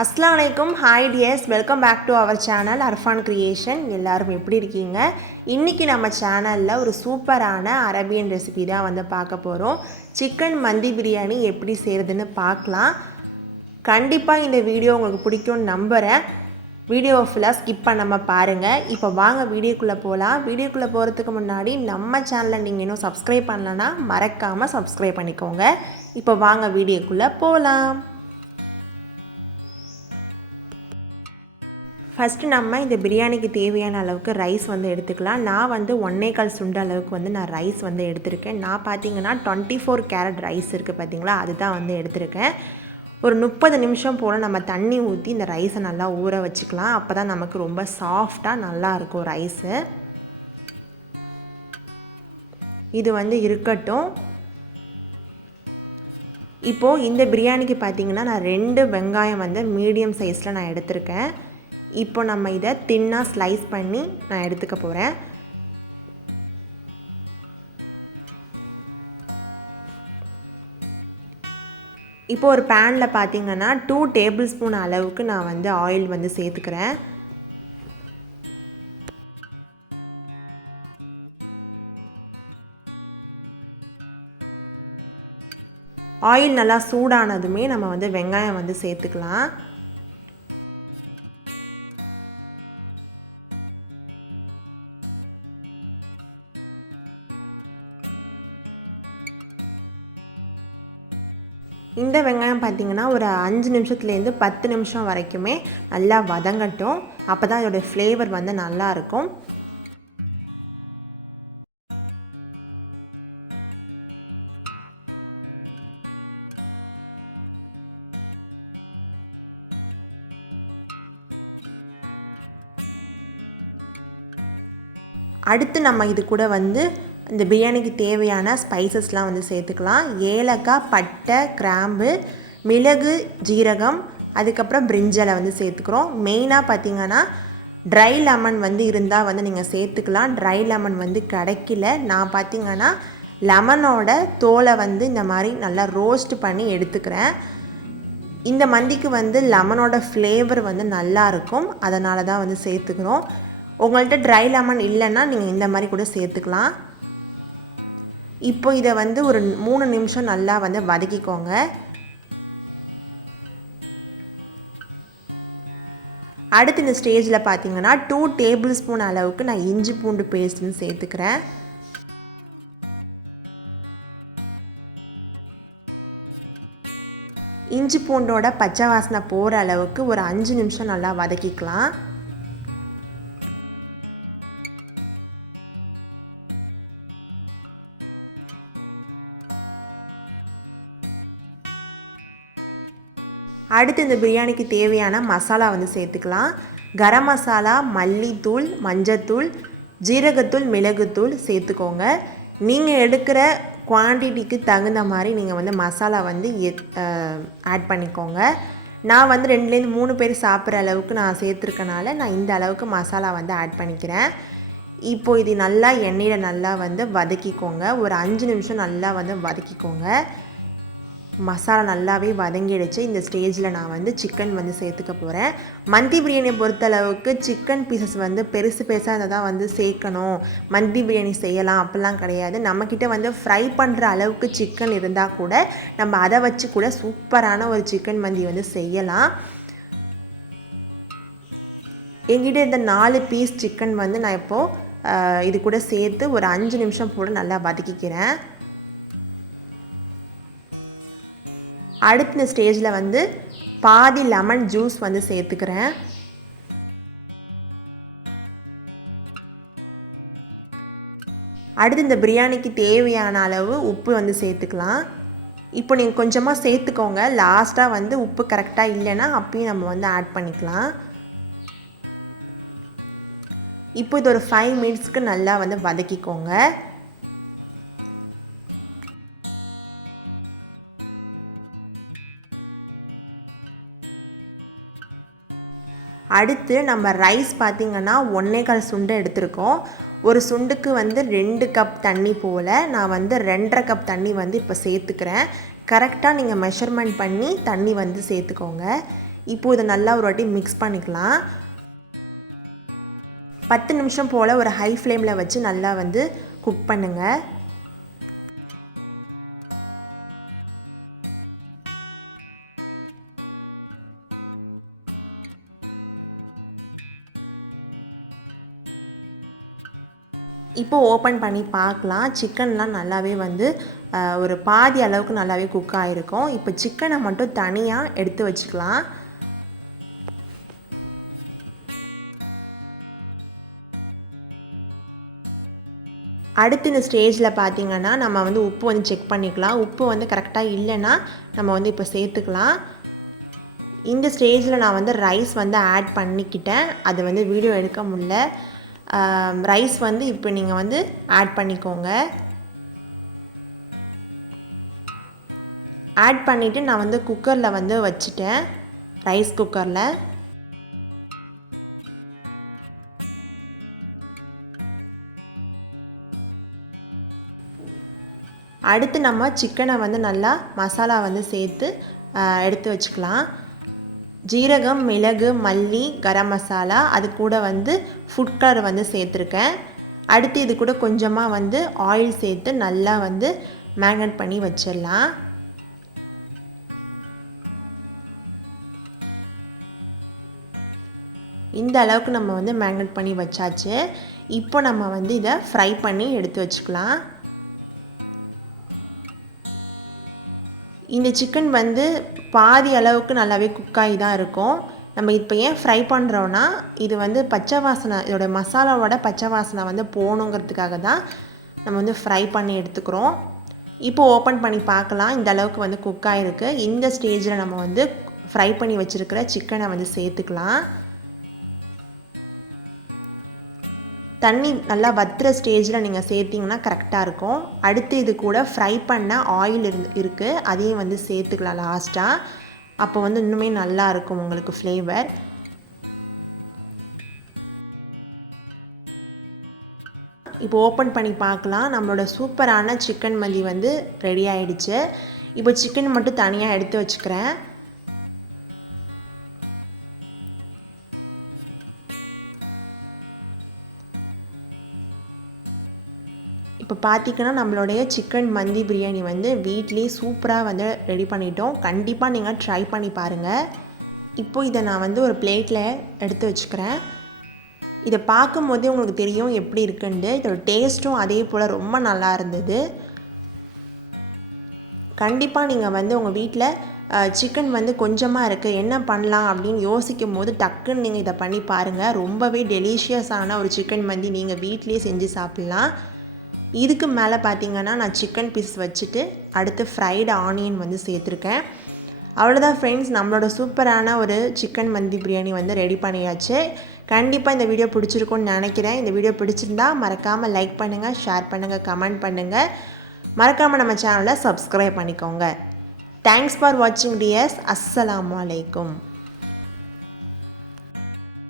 Assalamualaikum, hi dears, welcome back to our channel Arfan creation. எல்லாரும் எப்படி இருக்கீங்க? இன்னைக்கு நம்ம சேனல்ல ஒரு சூப்பரான அரேபியன் ரெசிபி தான் வந்து பார்க்க போறோம். சிக்கன் மந்தி பிரியாணி எப்படி செய்யறதுன்னு பார்க்கலாம். கண்டிப்பா இந்த வீடியோ உங்களுக்கு பிடிக்கும்னு நம்புறேன். வீடியோவை ஃபுல்லா ஸ்கிப் பண்ணாம பாருங்க. இப்போ வாங்க வீடியோக்குள்ள போலாம். வீடியோக்குள்ள போறதுக்கு முன்னாடி நம்ம சேனலை நீங்க இன்னும் சப்ஸ்கிரைப் பண்ணலனா மறக்காம சப்ஸ்கிரைப் பண்ணிக்கோங்க. இப்போ வாங்க வீடியோக்குள்ள போலாம். ஃபஸ்ட்டு நம்ம இந்த பிரியாணிக்கு தேவையான அளவுக்கு ரைஸ் வந்து எடுத்துக்கலாம். நான் வந்து 1.25 சுண்டு அளவுக்கு வந்து நான் ரைஸ் வந்து எடுத்திருக்கேன். நான் பார்த்தீங்கன்னா 24 கேரட் ரைஸ் இருக்குது பார்த்தீங்களா, அதுதான் வந்து எடுத்திருக்கேன். ஒரு 30 நிமிஷம் போல் நம்ம தண்ணி ஊற்றி இந்த ரைஸை நல்லா ஊற வச்சுக்கலாம். அப்போ தான் நமக்கு ரொம்ப சாஃப்டாக நல்லாயிருக்கும் ரைஸு. இது வந்து இருக்கட்டும். இப்போது இந்த பிரியாணிக்கு பார்த்திங்கன்னா நான் 2 வெங்காயம் வந்து மீடியம் சைஸில் நான் எடுத்திருக்கேன். இப்போ நம்ம இதை தின்னாக ஸ்லைஸ் பண்ணி நான் எடுத்துக்க போகிறேன். இப்போ ஒரு பேனில் பார்த்திங்கன்னா 2 டேபிள் ஸ்பூன் அளவுக்கு நான் வந்து ஆயில் வந்து சேர்த்துக்கிறேன். ஆயில் நல்லா சூடானதுமே நம்ம வந்து வெங்காயம் வந்து சேர்த்துக்கலாம். இந்த வெங்காயம் பார்த்திங்கன்னா ஒரு 5 நிமிஷத்துலேருந்து 10 நிமிஷம் வரைக்குமே நல்லா வதங்கட்டும். அப்போ தான் இதோடைய ஃப்ளேவர் வந்து நல்லாயிருக்கும். அடுத்து நம்ம இது கூட வந்து இந்த பிரியாணிக்கு தேவையான ஸ்பைசஸ்லாம் வந்து சேர்த்துக்கலாம். ஏலக்காய், பட்டை, கிராம்பு, மிளகு, ஜீரகம், அதுக்கப்புறம் பிரிஞ்சலை வந்து சேர்த்துக்கிறோம். மெயினாக பார்த்திங்கன்னா ட்ரை லெமன் வந்து இருந்தால் வந்து நீங்கள் சேர்த்துக்கலாம். ட்ரை லெமன் வந்து கிடைக்கல. நான் பார்த்திங்கன்னா லெமனோட தோலை வந்து இந்த மாதிரி நல்லா ரோஸ்ட் பண்ணி எடுத்துக்கிறேன். இந்த மந்திக்கு வந்து லெமனோட ஃப்ளேவர் வந்து நல்லாயிருக்கும், அதனால தான் வந்து சேர்த்துக்கிறோம். உங்கள்கிட்ட ட்ரை லெமன் இல்லைன்னா நீங்கள் இந்த மாதிரி கூட சேர்த்துக்கலாம். இப்போ இதை வந்து ஒரு 3 நிமிஷம் நல்லா வந்து வதக்கிக்கோங்க. அடுத்து இந்த ஸ்டேஜில் பார்த்தீங்கன்னா 2 டேபிள் ஸ்பூன் அளவுக்கு நான் இஞ்சி பூண்டு பேஸ்ட்னு சேர்த்துக்கிறேன். இஞ்சி பூண்டோட பச்சை வாசனை போகிற அளவுக்கு ஒரு 5 நிமிஷம் நல்லா வதக்கிக்கலாம். அடுத்து இந்த பிரியாணிக்கு தேவையான மசாலா வந்து சேர்த்துக்கலாம். கரம் மசாலா, மல்லித்தூள், மஞ்சத்தூள், ஜீரகத்தூள், மிளகுத்தூள் சேர்த்துக்கோங்க. நீங்கள் எடுக்கிற குவான்டிட்டிக்கு தகுந்த மாதிரி நீங்கள் வந்து மசாலா வந்து ஆட் பண்ணிக்கோங்க. நான் வந்து 2லேருந்து 3 பேர் சாப்பிட்ற அளவுக்கு நான் சேர்த்துருக்கனால நான் இந்த அளவுக்கு மசாலா வந்து ஆட் பண்ணிக்கிறேன். இப்போது இது நல்லா எண்ணெயில் நல்லா வந்து வதக்கிக்கோங்க. ஒரு 5 நிமிஷம் நல்லா வந்து வதக்கிக்கோங்க. மசாலா நல்லாவே வதங்கிடுச்சு. இந்த ஸ்டேஜில் நான் வந்து சிக்கன் வந்து சேர்த்துக்க போகிறேன். மந்தி பிரியாணியை பொறுத்தளவுக்கு சிக்கன் பீசஸ் வந்து பெருசு பெருசாக இருந்தால் தான் வந்து சேர்க்கணும், மந்தி பிரியாணி செய்யலாம் அப்படிலாம் கிடையாது. நம்மக்கிட்ட வந்து ஃப்ரை பண்ணுற அளவுக்கு சிக்கன் இருந்தால் கூட நம்ம அதை வச்சு கூட சூப்பரான ஒரு சிக்கன் மந்தி வந்து செய்யலாம். என்கிட்ட இந்த 4 பீஸ் சிக்கன் வந்து நான் இப்போது இது கூட சேர்த்து ஒரு 5 நிமிஷம் போட்டு நல்லா வதக்கிக்கிறேன். அடுத்த இந்த ஸ்டேஜில் வந்து பாதி லெமன் ஜூஸ் வந்து சேர்த்துக்கிறேன். அடுத்து இந்த பிரியாணிக்கு தேவையான அளவு உப்பு வந்து சேர்த்துக்கலாம். இப்போ நீங்கள் கொஞ்சமாக சேர்த்துக்கோங்க. லாஸ்ட்டாக வந்து உப்பு கரெக்டாக இல்லைன்னா அப்பயும் நம்ம வந்து ஆட் பண்ணிக்கலாம். இப்போ இது ஒரு 5 மினிட்ஸ்க்கு நல்லா வந்து வதக்கிக்கோங்க. அடுத்து நம்ம ரைஸ் பார்த்திங்கன்னா 1.25 சுண்டு எடுத்திருக்கோம். ஒரு சுண்டுக்கு வந்து 2 கப் தண்ணி போல் நான் வந்து 2.5 கப் தண்ணி வந்து இப்போ சேர்த்துக்கிறேன். கரெக்டாக நீங்கள் மெஷர்மெண்ட் பண்ணி தண்ணி வந்து சேர்த்துக்கோங்க. இப்போ இதை நல்லா ஒரு வாட்டி மிக்ஸ் பண்ணிக்கலாம். 10 நிமிஷம் போல் ஒரு ஹை ஃப்ளேமில் வச்சு நல்லா வந்து குக் பண்ணுங்கள். இப்போ ஓப்பன் பண்ணி பார்க்கலாம். சிக்கன்லாம் நல்லாவே வந்து ஒரு பாதி அளவுக்கு நல்லாவே குக் ஆகிருக்கும். இப்போ சிக்கனை மட்டும் தனியாக எடுத்து வச்சுக்கலாம். அடுத்து இந்த ஸ்டேஜில் பார்த்திங்கன்னா நம்ம வந்து உப்பு வந்து செக் பண்ணிக்கலாம். உப்பு வந்து கரெக்டாக இல்லைன்னா நம்ம வந்து இப்போ சேர்த்துக்கலாம். இந்த ஸ்டேஜில் நான் வந்து ரைஸ் வந்து ஆட் பண்ணிக்கிட்டேன். அது வந்து வீடியோ எடுக்க முடியல. ரைஸ் வந்து இப்போ நீங்கள் வந்து ஆட் பண்ணிக்கோங்க. ஆட் பண்ணிவிட்டு நான் வந்து குக்கரில் வந்து வச்சுட்டேன், ரைஸ் குக்கரில். அடுத்து நம்ம சிக்கனை வந்து நல்லா மசாலா வந்து சேர்த்து எடுத்து வச்சுக்கலாம். ஜீரகம், மிளகு, மல்லி, கரம் மசாலா, அது கூட வந்து ஃபுட் கலர் வந்து சேர்த்துருக்கேன். அடுத்து இது கூட கொஞ்சமாக வந்து ஆயில் சேர்த்து நல்லா வந்து மேரினேட் பண்ணி வச்சிடலாம். இந்த அளவுக்கு நம்ம வந்து மேரினேட் பண்ணி வச்சாச்சு. இப்போ நம்ம வந்து இதை ஃப்ரை பண்ணி எடுத்து வச்சுக்கலாம். இந்த சிக்கன் வந்து பாதி அளவுக்கு நல்லாவே குக்காகி தான் இருக்கும். நம்ம இப்போ ஏன் ஃப்ரை பண்ணுறோன்னா, இது வந்து பச்சை வாசனை, இதோட மசாலாவோட பச்சை வாசனை வந்து போகணுங்கிறதுக்காக தான் நம்ம வந்து ஃப்ரை பண்ணி எடுத்துக்கிறோம். இப்போ ஓப்பன் பண்ணி பார்க்கலாம். இந்த அளவுக்கு வந்து குக் ஆகிருக்கு. இந்த ஸ்டேஜில் நம்ம வந்து ஃப்ரை பண்ணி வச்சுருக்கிற சிக்கனை வந்து சேர்த்துக்கலாம். தண்ணி நல்லா வத்துற ஸ்டேஜில் நீங்கள் சேர்த்திங்கன்னா கரெக்டாக இருக்கும். அடுத்து இது கூட ஃப்ரை பண்ண ஆயில் இருக்குது, அதையும் வந்து சேர்த்துக்கலாம் லாஸ்ட்டாக. அப்போ வந்து இன்னுமே நல்லா இருக்கும் உங்களுக்கு ஃப்ளேவர். இப்போ ஓப்பன் பண்ணி பார்க்கலாம். நம்மளோட சூப்பரான சிக்கன் மந்தி வந்து ரெடி ஆகிடுச்சு. இப்போ சிக்கன் மட்டும் தனியாக எடுத்து வச்சுக்கிறேன். இப்போ பார்த்திங்கன்னா நம்மளுடைய சிக்கன் மந்தி பிரியாணி வந்து வீட்லேயே சூப்பராக வந்து ரெடி பண்ணிட்டோம். கண்டிப்பாக நீங்கள் ட்ரை பண்ணி பாருங்கள். இப்போ இதை நான் வந்து ஒரு பிளேட்டில் எடுத்து வச்சுக்கிறேன். இதை பார்க்கும்போதே உங்களுக்கு தெரியும் எப்படி இருக்குன்னு. இதோட டேஸ்ட்டும் அதே போல் ரொம்ப நல்லா இருந்தது. கண்டிப்பாக நீங்கள் வந்து உங்கள் வீட்டில் சிக்கன் வந்து கொஞ்சமாக இருக்குது, என்ன பண்ணலாம் அப்படின்னு யோசிக்கும் போது டக்குன்னு நீங்கள் இதை பண்ணி பாருங்கள். ரொம்பவே டெலிஷியஸான ஒரு சிக்கன் மந்தி நீங்கள் வீட்லேயே செஞ்சு சாப்பிட்லாம். இதுக்கு மேலே பார்த்திங்கன்னா நான் சிக்கன் பீஸ் வச்சுட்டு அடுத்து ஃப்ரைடு ஆனியன் வந்து சேர்த்துருக்கேன். அவ்வளோதான் ஃப்ரெண்ட்ஸ், நம்மளோட சூப்பரான ஒரு சிக்கன் மந்தி பிரியாணி வந்து ரெடி பண்ணியாச்சு. கண்டிப்பாக இந்த வீடியோ பிடிச்சிருக்குன்னு நினைக்கிறேன். இந்த வீடியோ பிடிச்சிருந்தா மறக்காமல் லைக் பண்ணுங்கள், ஷேர் பண்ணுங்கள், கமெண்ட் பண்ணுங்கள். மறக்காமல் நம்ம சேனலை சப்ஸ்கிரைப் பண்ணிக்கோங்க. தேங்க்ஸ் ஃபார் வாட்சிங் டியர்ஸ். அஸ்ஸலாமு அலைக்கும்.